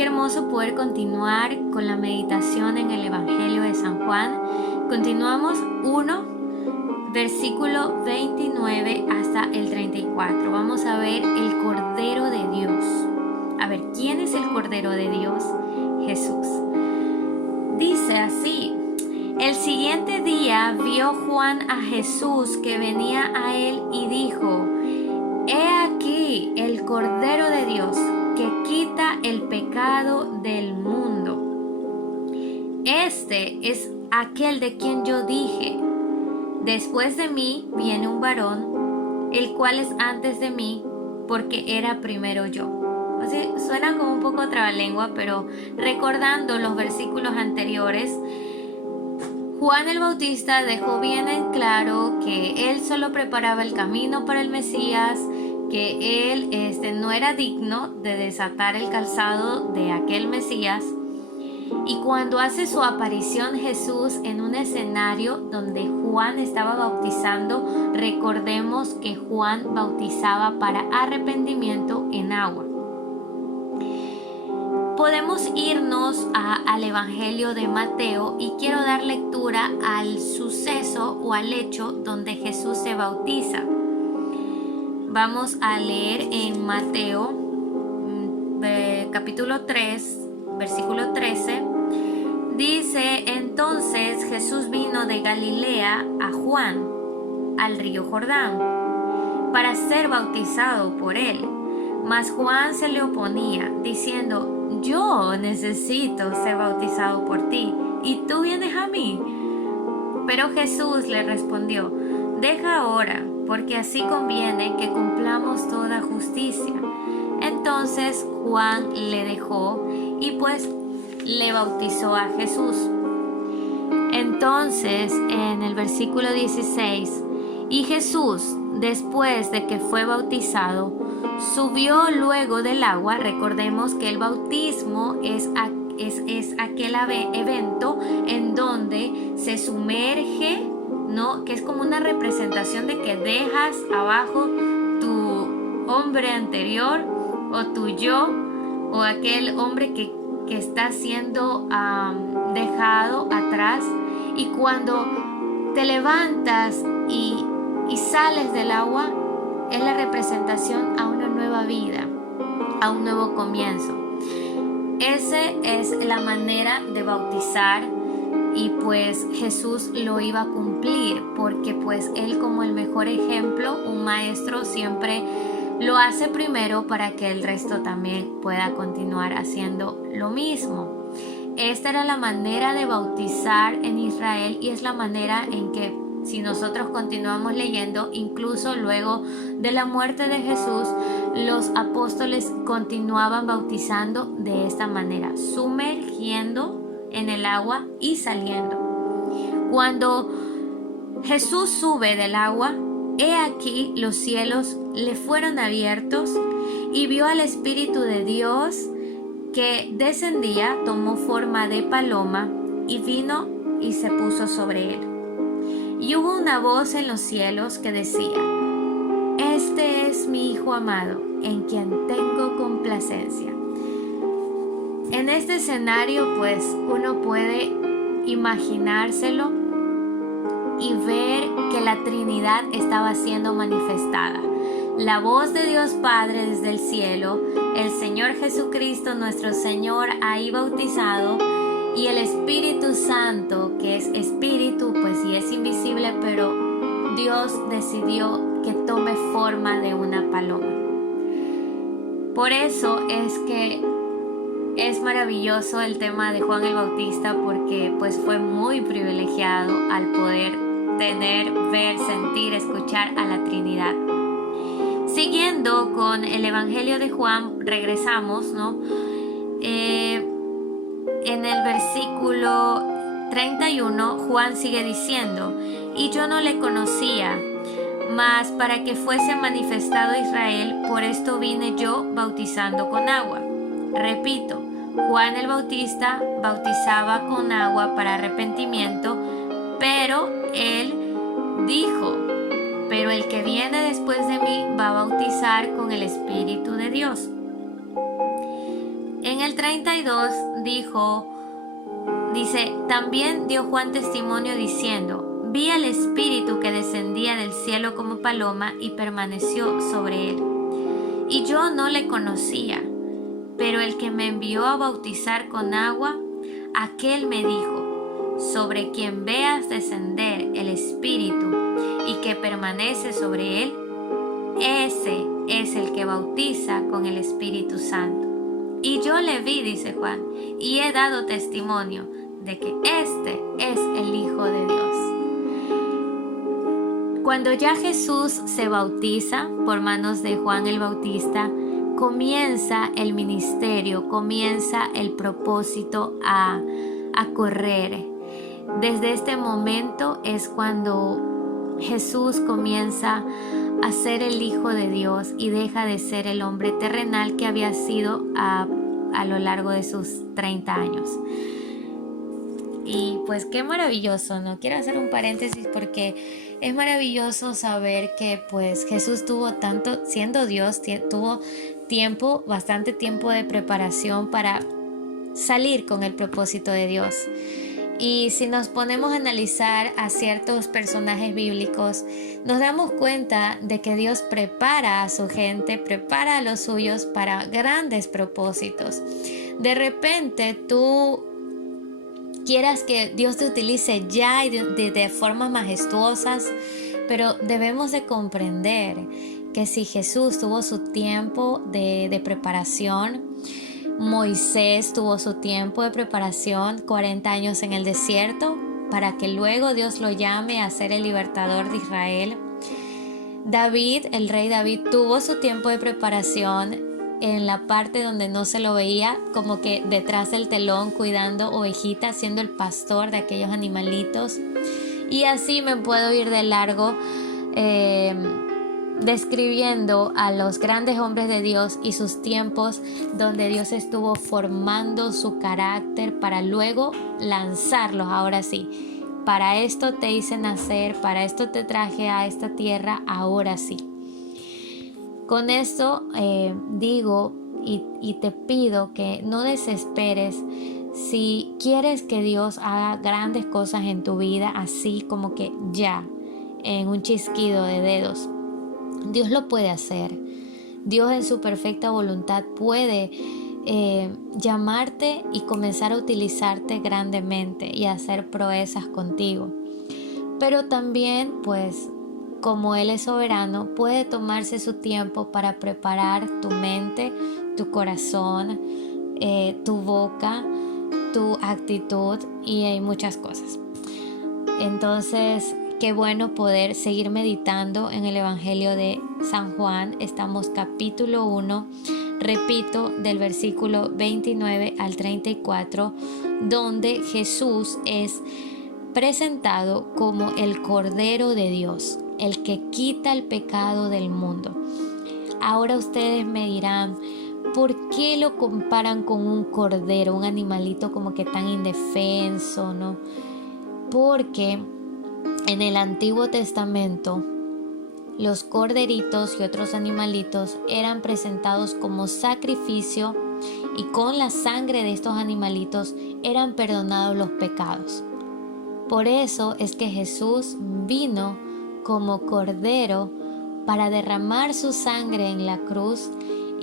Qué hermoso poder continuar con la meditación en el Evangelio de San Juan. Continuamos 1, versículo 29 hasta el 34. Vamos a ver el Cordero de Dios. A ver, ¿quién es el Cordero de Dios? Jesús. Dice así: el siguiente día vio Juan a Jesús que venía a él y dijo: He aquí el Cordero de Dios que quita el pecado del mundo. Este es aquel de quien yo dije: después de mí viene un varón, el cual es antes de mí, porque era primero yo. Así, suena como un poco trabalengua, pero recordando los versículos anteriores, Juan el Bautista dejó bien en claro que él solo preparaba el camino para el Mesías, que él no era digno de desatar el calzado de aquel Mesías. Y cuando hace su aparición Jesús en un escenario donde Juan estaba bautizando, recordemos que Juan bautizaba para arrepentimiento en agua. Podemos irnos al Evangelio de Mateo y quiero dar lectura al suceso o al hecho donde Jesús se bautiza. Vamos a leer en Mateo capítulo 3, versículo 13. Dice: entonces Jesús vino de Galilea a Juan, al río Jordán, para ser bautizado por él. Mas Juan se le oponía, diciendo: yo necesito ser bautizado por ti, ¿y tú vienes a mí? Pero Jesús le respondió: deja ahora, porque así conviene que cumplamos toda justicia. Entonces Juan le dejó y pues le bautizó a Jesús. Entonces en el versículo 16, y Jesús, después de que fue bautizado, subió luego del agua. Recordemos que el bautismo es aquel evento en donde se sumerge, ¿no? Que es como una representación de que dejas abajo tu hombre anterior o tu yo, o aquel hombre que está siendo dejado atrás, y cuando te levantas y sales del agua, es la representación a una nueva vida, a un nuevo comienzo. Esa es la manera de bautizar, y pues Jesús lo iba a cumplir, porque pues él, como el mejor ejemplo, un maestro, siempre lo hace primero para que el resto también pueda continuar haciendo lo mismo. Esta era la manera de bautizar en Israel, y es la manera en que, si nosotros continuamos leyendo, incluso luego de la muerte de Jesús, los apóstoles continuaban bautizando de esta manera, sumergiendo en el agua y saliendo. Cuando Jesús sube del agua, he aquí los cielos le fueron abiertos, y vio al Espíritu de Dios que descendía, tomó forma de paloma y vino y se puso sobre él. Y hubo una voz en los cielos que decía: este es mi Hijo amado, en quien tengo complacencia. En este escenario, pues, uno puede imaginárselo y ver que la Trinidad estaba siendo manifestada. La voz de Dios Padre desde el cielo, el Señor Jesucristo nuestro Señor ahí bautizado, y el Espíritu Santo, que es espíritu, pues sí es invisible, pero Dios decidió que tome forma de una paloma. Por eso es que es maravilloso el tema de Juan el Bautista, porque pues fue muy privilegiado al poder tener, ver, sentir, escuchar a la Trinidad. Siguiendo con el Evangelio de Juan, regresamos, ¿no? En el versículo 31, Juan sigue diciendo: y yo no le conocía, mas para que fuese manifestado Israel, por esto vine yo bautizando con agua. Repito, Juan el Bautista bautizaba con agua para arrepentimiento, pero él dijo: pero el que viene después de mí va a bautizar con el Espíritu de Dios. En el 32 dice, también dio Juan testimonio diciendo, vi al Espíritu que descendía del cielo como paloma y permaneció sobre él. Y yo no le conocía, pero el que me envió a bautizar con agua, aquel me dijo, sobre quien veas descender el Espíritu y que permanece sobre él, ese es el que bautiza con el Espíritu Santo. Y yo le vi, dice Juan, y he dado testimonio de que este es el Hijo de Dios. Cuando ya Jesús se bautiza por manos de Juan el Bautista, comienza el ministerio, comienza el propósito a correr. Desde este momento es cuando Jesús comienza a ser el Hijo de Dios y deja de ser el hombre terrenal que había sido a lo largo de sus 30 años. Y pues qué maravilloso, ¿no? Quiero hacer un paréntesis porque es maravilloso saber que pues Jesús tuvo tanto, siendo Dios, tuvo bastante tiempo de preparación para salir con el propósito de Dios. Y si nos ponemos a analizar a ciertos personajes bíblicos, nos damos cuenta de que Dios prepara a su gente, prepara a los suyos para grandes propósitos. De repente tú quieras que Dios te utilice ya y de formas majestuosas, pero debemos de comprender que si Jesús tuvo su tiempo de preparación, Moisés tuvo su tiempo de preparación, 40 años en el desierto, para que luego Dios lo llame a ser el libertador de Israel. David, el rey David, tuvo su tiempo de preparación en la parte donde no se lo veía, como que detrás del telón cuidando ovejitas, siendo el pastor de aquellos animalitos. Y así me puedo ir de largo describiendo a los grandes hombres de Dios y sus tiempos donde Dios estuvo formando su carácter para luego lanzarlos. Ahora sí, para esto te hice nacer, para esto te traje a esta tierra, ahora sí. Con esto digo y te pido que no desesperes si quieres que Dios haga grandes cosas en tu vida, así como que ya, en un chasquido de dedos. Dios lo puede hacer. Dios en su perfecta voluntad puede llamarte y comenzar a utilizarte grandemente y hacer proezas contigo. Pero también, pues, como Él es soberano, puede tomarse su tiempo para preparar tu mente, tu corazón, tu boca, tu actitud y hay muchas cosas. Entonces, qué bueno poder seguir meditando en el Evangelio de San Juan. Estamos capítulo 1, repito, del versículo 29 al 34, donde Jesús es presentado como el Cordero de Dios, el que quita el pecado del mundo. Ahora ustedes me dirán, ¿por qué lo comparan con un cordero, un animalito como que tan indefenso, ¿no? Porque en el Antiguo Testamento, los corderitos y otros animalitos eran presentados como sacrificio y con la sangre de estos animalitos eran perdonados los pecados. Por eso es que Jesús vino como cordero para derramar su sangre en la cruz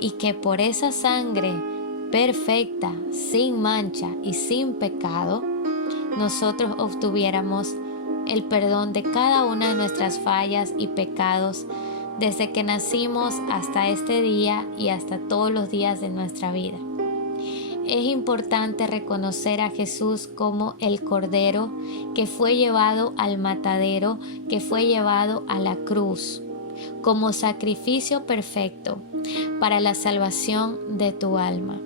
y que por esa sangre perfecta, sin mancha y sin pecado, nosotros obtuviéramos el perdón de cada una de nuestras fallas y pecados desde que nacimos hasta este día y hasta todos los días de nuestra vida. Es importante reconocer a Jesús como el Cordero que fue llevado al matadero, que fue llevado a la cruz, como sacrificio perfecto para la salvación de tu alma.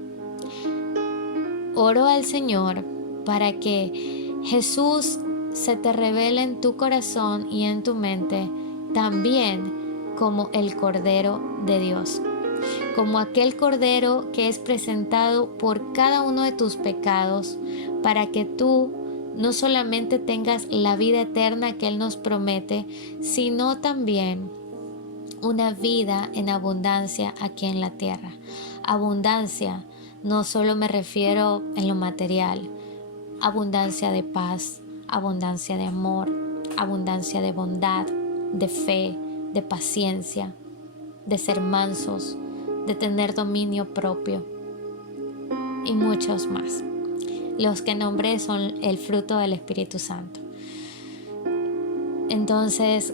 Oro al Señor para que Jesús se te revele en tu corazón y en tu mente también como el Cordero de Dios, como aquel Cordero que es presentado por cada uno de tus pecados para que tú no solamente tengas la vida eterna que Él nos promete, sino también una vida en abundancia aquí en la tierra. Abundancia No solo me refiero en lo material, abundancia de paz, abundancia de amor, abundancia de bondad, de fe, de paciencia, de ser mansos, de tener dominio propio y muchos más. Los que nombré son el fruto del Espíritu Santo. Entonces,